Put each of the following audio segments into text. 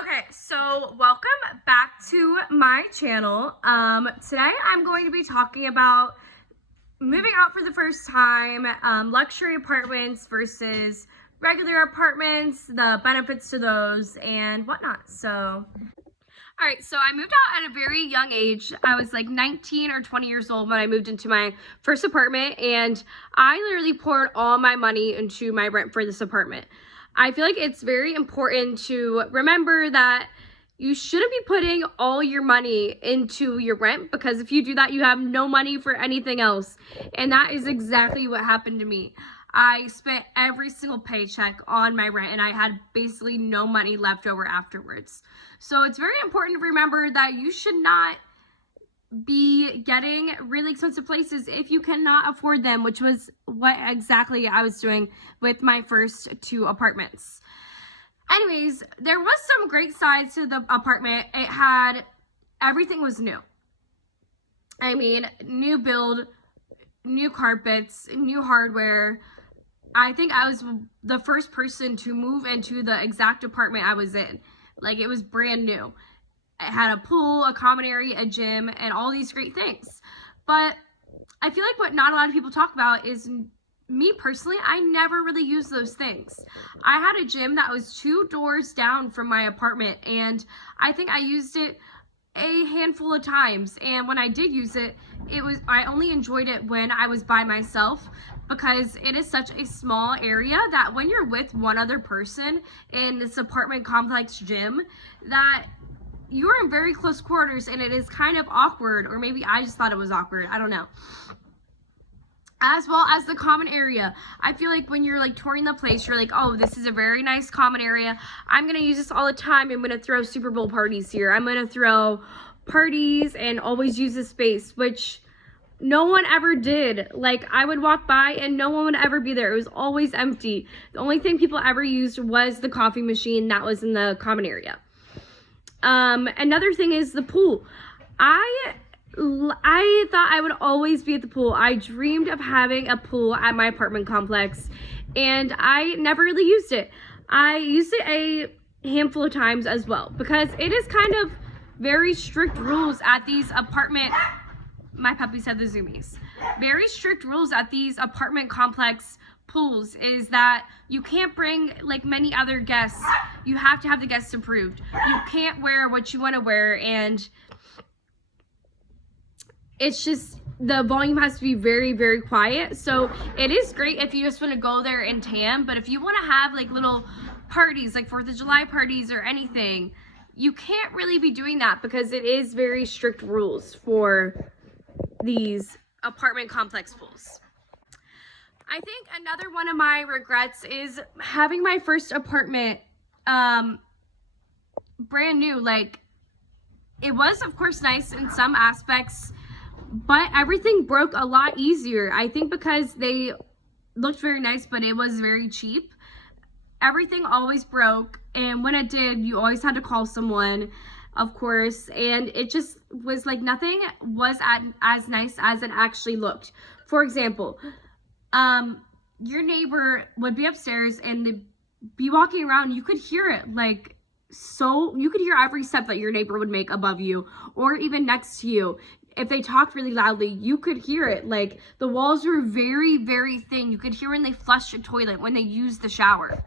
Okay, so welcome back to my channel. Today I'm going to be talking about moving out for the first time, luxury apartments versus regular apartments, the benefits to those, and whatnot. All right, so I moved out at a very young age. I was like 19 or 20 years old when I moved into my first apartment, and I literally poured all my money into my rent for this apartment. I feel like it's very important to remember that you shouldn't be putting all your money into your rent, because if you do that, you have no money for anything else. And that is exactly what happened to me. I spent every single paycheck on my rent and I had basically no money left over afterwards. So it's very important to remember that you should not be getting really expensive places if you cannot afford them, which was what exactly I was doing with my first two apartments. Anyways, there was some great sides to the apartment. Everything was new. I mean, new build, new carpets, new hardware. I think I was the first person to move into the exact apartment I was in. Like, it was brand new. It had a pool, a common area, a gym, and all these great things. But I feel like what not a lot of people talk about is, me personally, I never really used those things. I had a gym that was 2 doors down from my apartment, and I think I used it a handful of times. And when I did use it, I only enjoyed it when I was by myself, because it is such a small area that when you're with one other person in this apartment complex gym, that you're in very close quarters and it is kind of awkward, or maybe I just thought it was awkward, I don't know. As well as the common area. I feel like when you're like touring the place, you're like, oh, this is a very nice common area. I'm gonna use this all the time. I'm gonna throw Super Bowl parties here. I'm gonna throw parties and always use this space, which no one ever did. Like, I would walk by and no one would ever be there. It was always empty. The only thing people ever used was the coffee machine that was in the common area. Another thing is the pool. I thought I would always be at the pool. I dreamed of having a pool at my apartment complex, and I never really used it. I used it a handful of times as well, because it is kind of very strict rules at these apartment, my puppy said the zoomies, very strict rules at these apartment complex pools is that you can't bring like many other guests. You have to have the guests approved. You can't wear what you want to wear, and it's just, the volume has to be very, very quiet. So it is great if you just want to go there and tan, but if you want to have like little parties, like 4th of July parties or anything, you can't really be doing that, because it is very strict rules for these apartment complex pools. I think another one of my regrets is having my first apartment brand new. Like, it was of course nice in some aspects, but everything broke a lot easier. I think because they looked very nice, but it was very cheap. Everything always broke, and when it did, you always had to call someone, of course, and it just was like nothing was as nice as it actually looked. For example, your neighbor would be upstairs and they'd be walking around, you could hear it, like, so you could hear every step that your neighbor would make above you or even next to you. If they talked really loudly, you could hear it. Like, the walls were very, very thin. You could hear when they flushed a toilet, when they used the shower.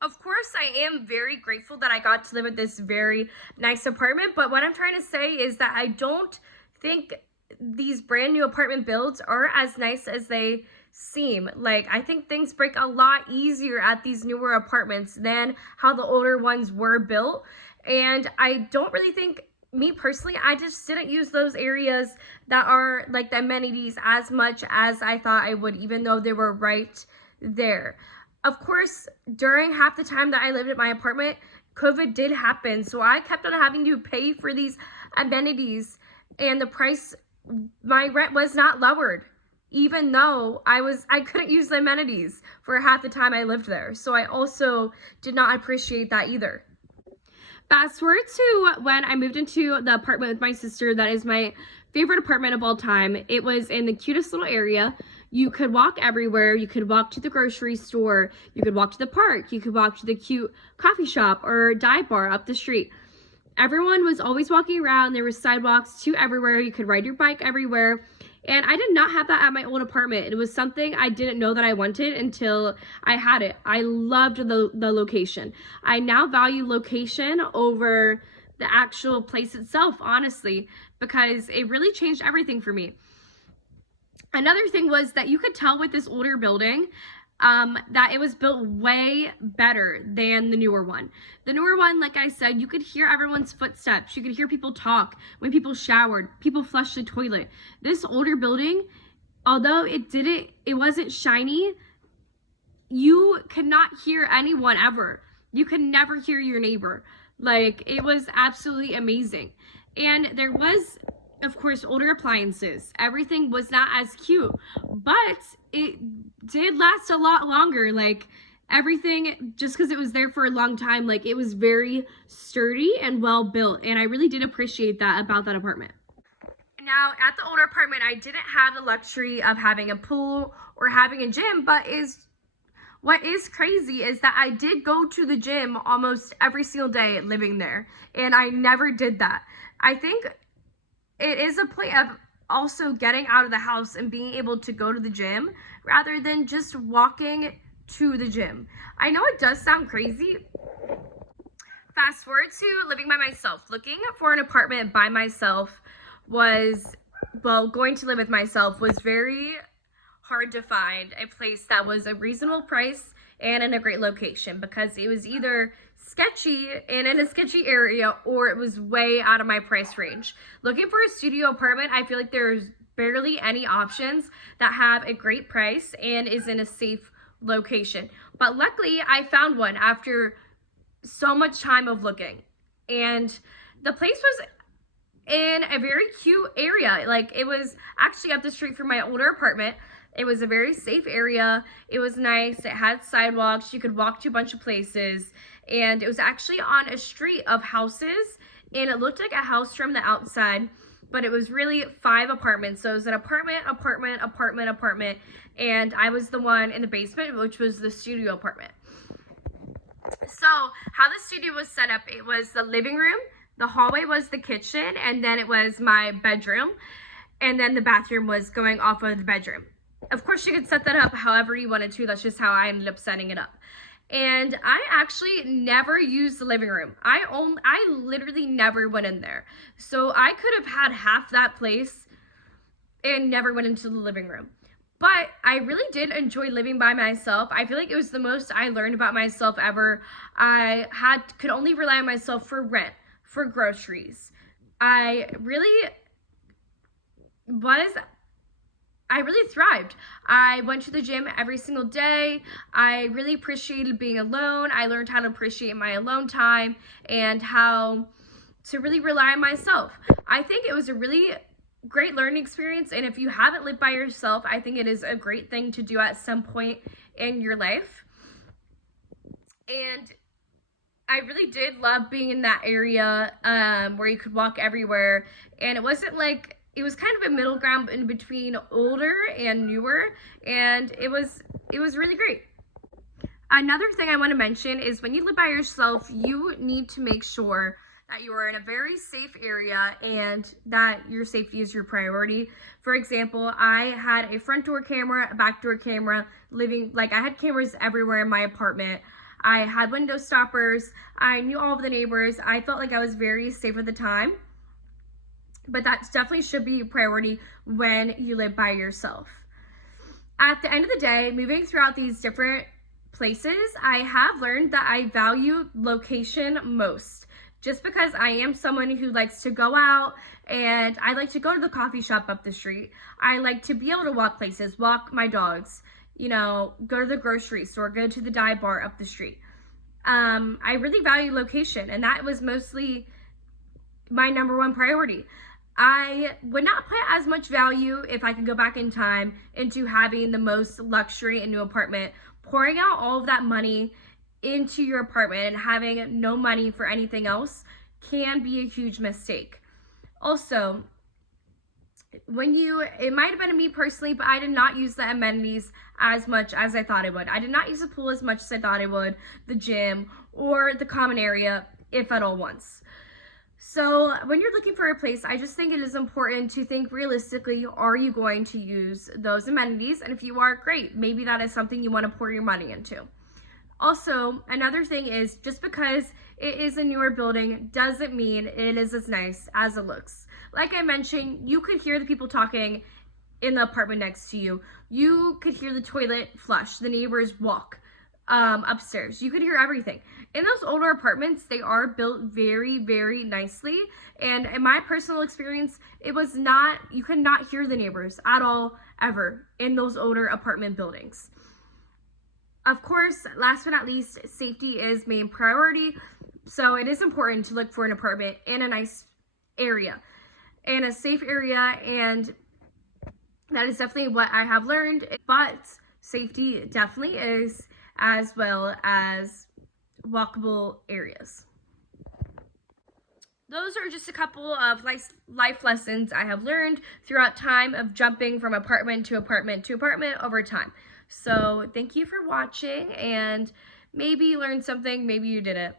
Of course, I am very grateful that I got to live at this very nice apartment, but what I'm trying to say is that I don't think these brand new apartment builds are as nice as they seem. Like, I think things break a lot easier at these newer apartments than how the older ones were built. And I don't really think, me personally, I just didn't use those areas that are like the amenities as much as I thought I would, even though they were right there. Of course, during half the time that I lived at my apartment, COVID did happen, so I kept on having to pay for these amenities, and the price, my rent was not lowered, even though I couldn't use the amenities for half the time I lived there. So I also did not appreciate that either. Fast forward to when I moved into the apartment with my sister. That is my favorite apartment of all time. It was in the cutest little area. You could walk everywhere. You could walk to the grocery store. You could walk to the park. You could walk to the cute coffee shop or dive bar up the street. Everyone was always walking around. There was sidewalks to everywhere. You could ride your bike everywhere. And I did not have that at my old apartment. It was something I didn't know that I wanted until I had it. I loved the location. I now value location over the actual place itself, honestly, because it really changed everything for me. Another thing was that you could tell with this older building that it was built way better than the newer one. The newer one, like I said, you could hear everyone's footsteps. You could hear people talk when people showered, people flushed the toilet. This older building, although it wasn't shiny, you could not hear anyone ever. You could never hear your neighbor. Like, it was absolutely amazing. And there was, of course, older appliances. Everything was not as cute, but it did last a lot longer. Like, everything, just because it was there for a long time, like, it was very sturdy and well built, and I really did appreciate that about that apartment. Now, at the older apartment, I didn't have the luxury of having a pool or having a gym, but what is crazy is that I did go to the gym almost every single day living there, and I never did that. I think it is a play of also getting out of the house and being able to go to the gym rather than just walking to the gym. I know it does sound crazy. Fast forward to living by myself. Looking for an apartment by myself going to live with myself was very hard to find a place that was a reasonable price and in a great location, because it was either sketchy and in a sketchy area or it was way out of my price range. Looking for a studio apartment, I feel like there's barely any options that have a great price and is in a safe location. But luckily, I found one after so much time of looking. And the place was in a very cute area. Like, it was actually up the street from my older apartment. It was a very safe area. It was nice. It had sidewalks. You could walk to a bunch of places. And it was actually on a street of houses. And it looked like a house from the outside, but it was really 5 apartments. So it was an apartment. And I was the one in the basement, which was the studio apartment. So how the studio was set up, it was the living room, the hallway was the kitchen, and then it was my bedroom. And then the bathroom was going off of the bedroom. Of course, you could set that up however you wanted to. That's just how I ended up setting it up. And I actually never used the living room. I literally never went in there. So I could have had half that place and never went into the living room. But I really did enjoy living by myself. I feel like it was the most I learned about myself ever. I could only rely on myself for rent, for groceries. I really thrived. I went to the gym every single day. I really appreciated being alone. I learned how to appreciate my alone time and how to really rely on myself. I think it was a really great learning experience, and if you haven't lived by yourself, I think it is a great thing to do at some point in your life. And I really did love being in that area where you could walk everywhere, and it wasn't like, it was kind of a middle ground in between older and newer, and it was really great. Another thing I want to mention is when you live by yourself, you need to make sure that you are in a very safe area and that your safety is your priority. For example, I had a front door camera, a back door camera, I had cameras everywhere in my apartment. I had window stoppers. I knew all of the neighbors. I felt like I was very safe at the time. But that definitely should be a priority when you live by yourself. At the end of the day, moving throughout these different places, I have learned that I value location most. Just because I am someone who likes to go out and I like to go to the coffee shop up the street. I like to be able to walk places, walk my dogs, go to the grocery store, go to the dive bar up the street. I really value location, and that was mostly my number one priority. I would not put as much value, if I could go back in time, into having the most luxury and new apartment. Pouring out all of that money into your apartment and having no money for anything else can be a huge mistake. Also, it might have been me personally, but I did not use the amenities as much as I thought I would. I did not use the pool as much as I thought I would, the gym, or the common area, if at all once. So when you're looking for a place, I just think it is important to think realistically, are you going to use those amenities? And if you are, great. Maybe that is something you want to pour your money into. Also, another thing is, just because it is a newer building doesn't mean it is as nice as it looks. Like I mentioned, you could hear the people talking in the apartment next to you. You could hear the toilet flush, the neighbors walk upstairs. You could hear everything. In those older apartments, they are built very, very nicely. And in my personal experience, you could not hear the neighbors at all, ever, in those older apartment buildings. Of course, last but not least, safety is main priority. So it is important to look for an apartment in a nice area, in a safe area, and that is definitely what I have learned. But safety definitely is, as well as walkable areas. Those are just a couple of life lessons I have learned throughout time of jumping from apartment to apartment to apartment over time. So thank you for watching, and maybe you learned something, maybe you didn't.